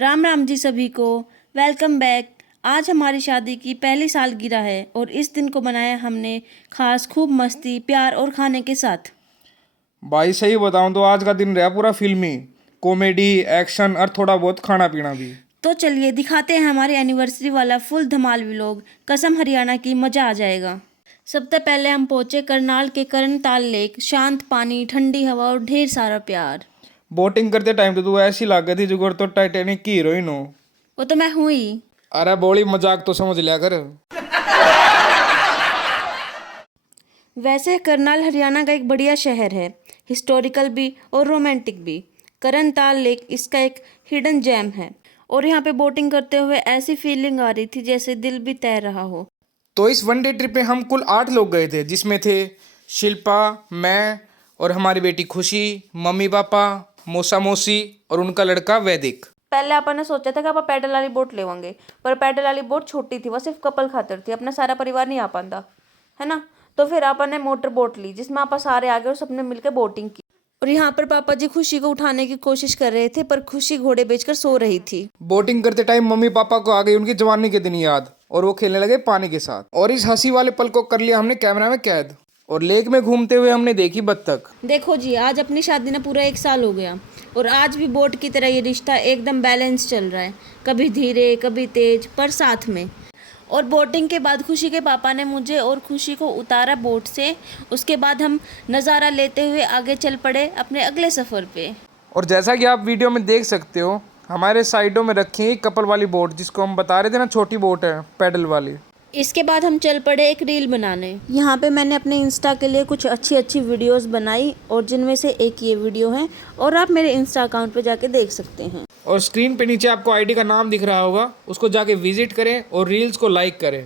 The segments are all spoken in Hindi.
राम राम जी सभी को। Welcome back. आज हमारी शादी की पहली सालगिरह है और इस दिन को बनाया हमने खास खूब मस्ती प्यार और खाने के साथ। भाई सही बताऊं तो आज का दिन रहा पूरा फिल्मी, कॉमेडी, एक्शन और थोड़ा बहुत खाना पीना भी। तो चलिए दिखाते हैं हमारे एनिवर्सरी वाला फुल धमाल व्लॉग। कसम हरियाणा की, मजा आ जाएगा। सबसे पहले हम पहुंचे करनाल के करनताल लेक। शांत पानी, ठंडी हवा और ढेर सारा प्यार। बोटिंग करते टाइम तो तू ऐसी लग गई थी जुगर तो टाइटैनिक की हीरोइन हो। वो तो मैं हुई। अरे बोली मजाक तो समझ लिया कर। वैसे करनाल हरियाणा का एक बढ़िया शहर है, हिस्टोरिकल भी और रोमांटिक भी। करनताल लेक इसका एक हिडन जेम है और यहाँ पे बोटिंग करते हुए ऐसी फीलिंग आ रही थी जैसे दिल भी तैर रहा हो। तो इस वनडे ट्रिप में हम कुल 8 लोग गए थे, जिसमें थे शिल्पा, मैं और हमारी बेटी खुशी, मम्मी पापा, मौसा मौसी और उनका लड़का वैदिक। पहले अपन ने सोचा था कि आप पैडल वाली बोट लेवांगे, पर पैडल वाली बोट छोटी थी, वो सिर्फ कपल खातिर थी, अपना सारा परिवार नहीं आ पाता है ना। तो फिर अपन ने मोटर बोट ली जिसमें आप सारे आ गए और सबने मिलकर बोटिंग की। और यहाँ पर पापा जी खुशी को उठाने की कोशिश कर रहे थे, पर खुशी घोड़े बेचकर सो रही थी। बोटिंग करते टाइम मम्मी पापा को आ गई उनकी जवानी के दिन याद और वो खेलने लगे पानी के साथ। और इस हंसी वाले पल को कर लिया हमने कैमरा में कैद। और लेक में घूमते हुए हमने देखी बत्तख। देखो जी, आज अपनी शादी ने पूरा 1 साल हो गया और आज भी बोट की तरह ये रिश्ता एकदम बैलेंस चल रहा है, कभी धीरे कभी तेज पर साथ में। और बोटिंग के बाद खुशी के पापा ने मुझे और खुशी को उतारा बोट से। उसके बाद हम नज़ारा लेते हुए आगे चल पड़े अपने अगले सफ़र पे। और जैसा कि आप वीडियो में देख सकते हो, हमारे साइडों में रखी है कपल वाली बोट, जिसको हम बता रहे थे ना, छोटी बोट है पैडल वाली। इसके बाद हम चल पड़े एक रील बनाने। यहाँ पे मैंने अपने इंस्टा के लिए कुछ अच्छी अच्छी वीडियोस बनाई और जिनमें से एक ये वीडियो है और आप मेरे इंस्टा अकाउंट पे जाके देख सकते हैं। और स्क्रीन पे नीचे आपको आईडी का नाम दिख रहा होगा, उसको जाके विजिट करें और रील्स को लाइक करें।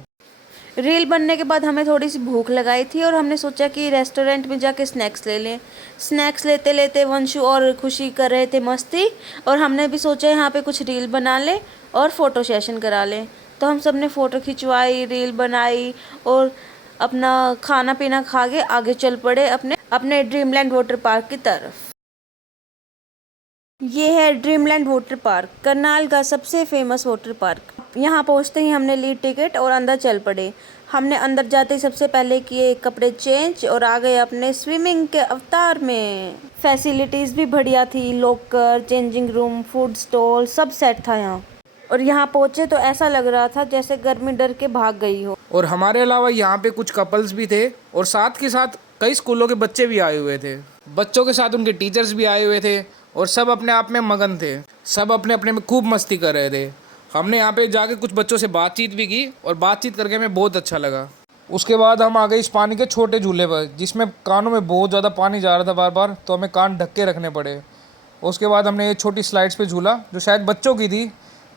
रील बनने के बाद हमें थोड़ी सी भूख लगाई थी और हमने सोचा कि रेस्टोरेंट में जाके स्नैक्स ले लें। स्नैक्स लेते लेते वंशु और खुशी कर रहे थे मस्ती और हमने भी सोचा यहाँ पे कुछ रील बना लें और फ़ोटो सेशन करा लें। तो हम सब ने फ़ोटो खिंचवाई, रील बनाई और अपना खाना पीना खा के आगे चल पड़े अपने अपने ड्रीमलैंड वाटर पार्क की तरफ। ये है ड्रीमलैंड वाटर पार्क, करनाल का सबसे फेमस वाटर पार्क। यहाँ पहुँचते ही हमने ली टिकट और अंदर चल पड़े। हमने अंदर जाते ही सबसे पहले किए कपड़े चेंज और आ गए अपने स्विमिंग के अवतार में। फैसिलिटीज़ भी बढ़िया थी, locker, changing room, food stall, सब सेट था यहाँ। और यहाँ पहुँचे तो ऐसा लग रहा था जैसे गर्मी डर के भाग गई हो। और हमारे अलावा यहाँ पे कुछ कपल्स भी थे और साथ के साथ कई स्कूलों के बच्चे भी आए हुए थे। बच्चों के साथ उनके टीचर्स भी आए हुए थे और सब अपने आप में मगन थे। सब अपने अपने में खूब मस्ती कर रहे थे। हमने यहाँ पे जाके कुछ बच्चों से बातचीत भी की और बातचीत करके हमें बहुत अच्छा लगा। उसके बाद हम आ गए इस पानी के छोटे झूले पर, जिसमें कानों में बहुत ज़्यादा पानी जा रहा था बार बार, तो हमें कान ढक के रखने पड़े। उसके बाद हमने ये छोटी स्लाइड्स पे झूला, जो शायद बच्चों की थी,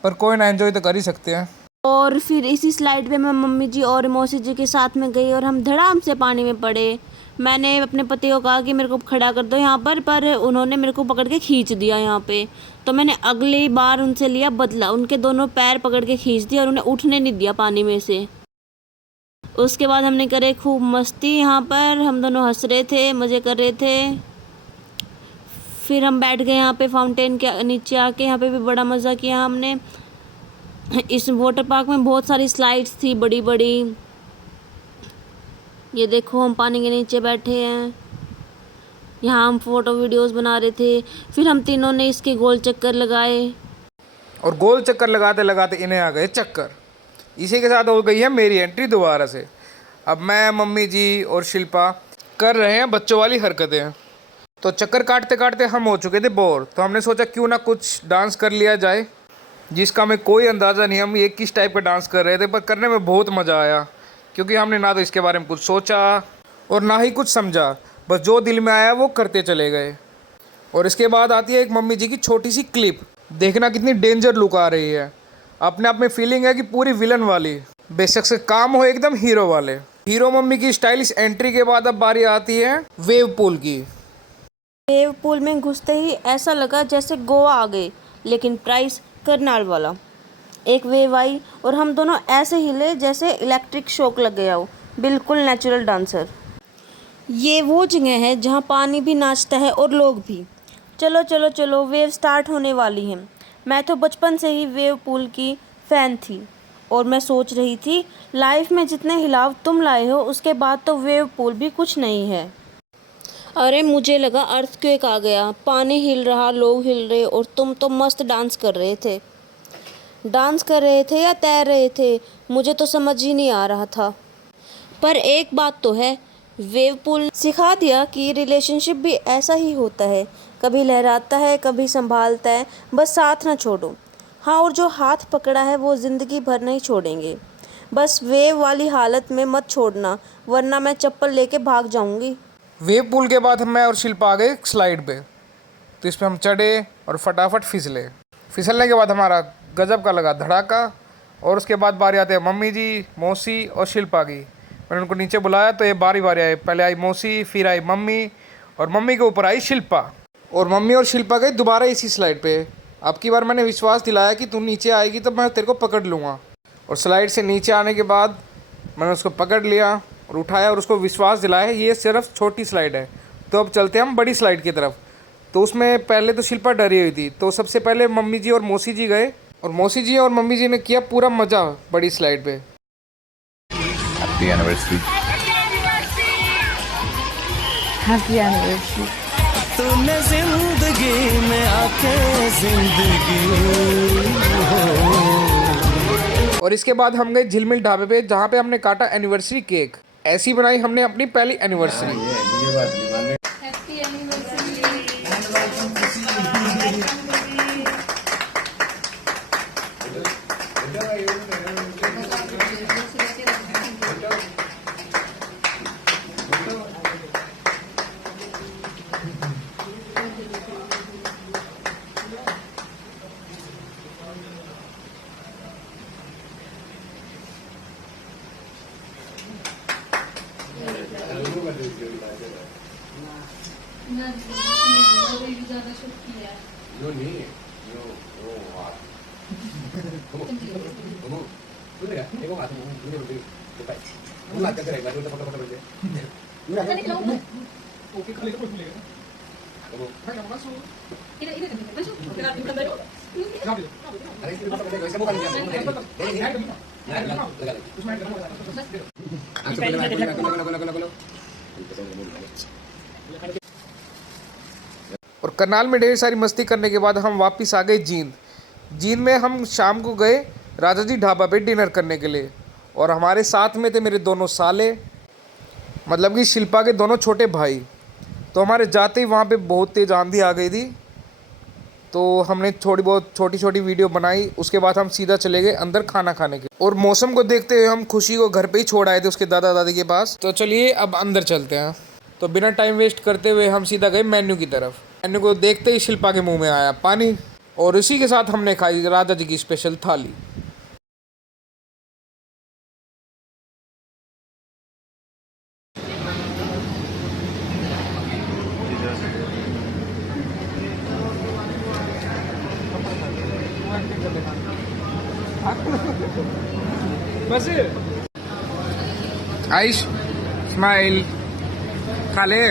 पर कोई ना, एंजॉय तो कर ही सकते हैं। और फिर इसी स्लाइड पे मैं मम्मी जी और मौसी जी के साथ में गई और हम धड़ाम से पानी में पड़े। मैंने अपने पति को कहा कि मेरे को खड़ा कर दो यहाँ पर उन्होंने मेरे को पकड़ के खींच दिया यहाँ पे। तो मैंने अगली बार उनसे लिया बदला, उनके दोनों पैर पकड़ के खींच दिया और उन्हें उठने नहीं दिया पानी में से। उसके बाद हमने करे खूब मस्ती यहाँ पर, हम दोनों हंस रहे थे, मज़े कर रहे थे। फिर हम बैठ गए यहाँ पे फाउंटेन के नीचे आके, यहाँ पे भी बड़ा मज़ा किया हमने। इस वाटर पार्क में बहुत सारी स्लाइड्स थी बड़ी बड़ी। ये देखो हम पानी के नीचे बैठे हैं, यहाँ हम फ़ोटो वीडियोस बना रहे थे। फिर हम तीनों ने इसके गोल चक्कर लगाए और गोल चक्कर लगाते लगाते इन्हें आ गए चक्कर। इसी के साथ हो गई है मेरी एंट्री दोबारा से। अब मैं, मम्मी जी और शिल्पा कर रहे हैं बच्चों वाली हरकतें। तो चक्कर काटते काटते हम हो चुके थे बोर, तो हमने सोचा क्यों ना कुछ डांस कर लिया जाए, जिसका हमें कोई अंदाज़ा नहीं हम ये किस टाइप का डांस कर रहे थे, पर करने में बहुत मज़ा आया, क्योंकि हमने ना तो इसके बारे में कुछ सोचा और ना ही कुछ समझा, बस जो दिल में आया वो करते चले गए। और इसके बाद आती है एक मम्मी जी की छोटी सी क्लिप, देखना कितनी डेंजर लुक आ रही है। अपने आप में फीलिंग है कि पूरी विलन वाली, बेशक से काम हो एकदम हीरो वाले। हीरो मम्मी की स्टाइलिश एंट्री के बाद अब बारी आती है वेव पूल की। वेव पूल में घुसते ही ऐसा लगा जैसे गोवा आ गए, लेकिन प्राइस करनाल वाला। एक वेव आई और हम दोनों ऐसे हिले जैसे इलेक्ट्रिक शॉक लग गया हो, बिल्कुल नेचुरल डांसर। ये वो जगह है जहाँ पानी भी नाचता है और लोग भी। चलो चलो चलो, वेव स्टार्ट होने वाली है। मैं तो बचपन से ही वेव पूल की फ़ैन थी और मैं सोच रही थी लाइफ में जितने हिलाव तुम लाए हो उसके बाद तो वेव पूल भी कुछ नहीं है। अरे मुझे लगा अर्थक्वेक आ गया, पानी हिल रहा, लोग हिल रहे और तुम तो मस्त डांस कर रहे थे। डांस कर रहे थे या तैर रहे थे, मुझे तो समझ ही नहीं आ रहा था। पर एक बात तो है, वेव पूल सिखा दिया कि रिलेशनशिप भी ऐसा ही होता है, कभी लहराता है कभी संभालता है, बस साथ ना छोड़ो। हाँ, और जो हाथ पकड़ा है वो ज़िंदगी भर नहीं छोड़ेंगे, बस वेव वाली हालत में मत छोड़ना वरना मैं चप्पल लेके भाग जाऊंगी। वेव पूल के बाद मैं और शिल्पा आ गए स्लाइड पे, तो इस पर हम चढ़े और फटाफट फिसलने के बाद हमारा गजब का लगा धड़ाका। और उसके बाद बारी आते हैं मम्मी जी, मौसी और शिल्पा की। मैंने उनको नीचे बुलाया तो ये बारी बारी आए, पहले आई मौसी, फिर आई मम्मी और मम्मी के ऊपर आई शिल्पा। और मम्मी और शिल्पा गए दोबारा इसी स्लाइड पे। अब की बार मैंने विश्वास दिलाया कि तू नीचे आएगी तो मैं तेरे को पकड़ लूँगा। और स्लाइड से नीचे आने के बाद मैंने उसको पकड़ लिया और उठाया और उसको विश्वास दिलाया ये सिर्फ छोटी स्लाइड है, तो अब चलते हैं हम बड़ी स्लाइड की तरफ। तो उसमें पहले तो शिल्पा डरी हुई थी, तो सबसे पहले मम्मी जी और मौसी जी गए और मौसी जी और मम्मी जी ने किया पूरा मज़ा बड़ी स्लाइड पे। Happy anniversary. Happy anniversary. तूने जिंदगी में आके जिंदगी और इसके बाद हम गए झिलमिल ढाबे पे, जहाँ पे हमने काटा एनिवर्सरी केक। ऐसी बनाई हमने अपनी पहली एनिवर्सरी। और करनाल में ढेर सारी मस्ती करने के बाद हम वापस आ गए जींद में। हम शाम को गए राजा जी ढाबा पे डिनर करने के लिए और हमारे साथ में थे मेरे दोनों साले, मतलब कि शिल्पा के दोनों छोटे भाई। तो हमारे जाते ही वहाँ पे बहुत तेज़ आंधी आ गई थी, तो हमने थोड़ी बहुत छोटी छोटी वीडियो बनाई। उसके बाद हम सीधा चले गए अंदर खाना खाने के। और मौसम को देखते हुए हम खुशी को घर पे ही छोड़ आए थे उसके दादा दादी के पास। तो चलिए अब अंदर चलते हैं। तो बिना टाइम वेस्ट करते हुए हम सीधा गए मेन्यू की तरफ। मेन्यू को देखते ही शिल्पा के मुंह में आया पानी और इसी के साथ हमने खाई राजा जी की स्पेशल थाली। बस आइश स्माइल खा ले।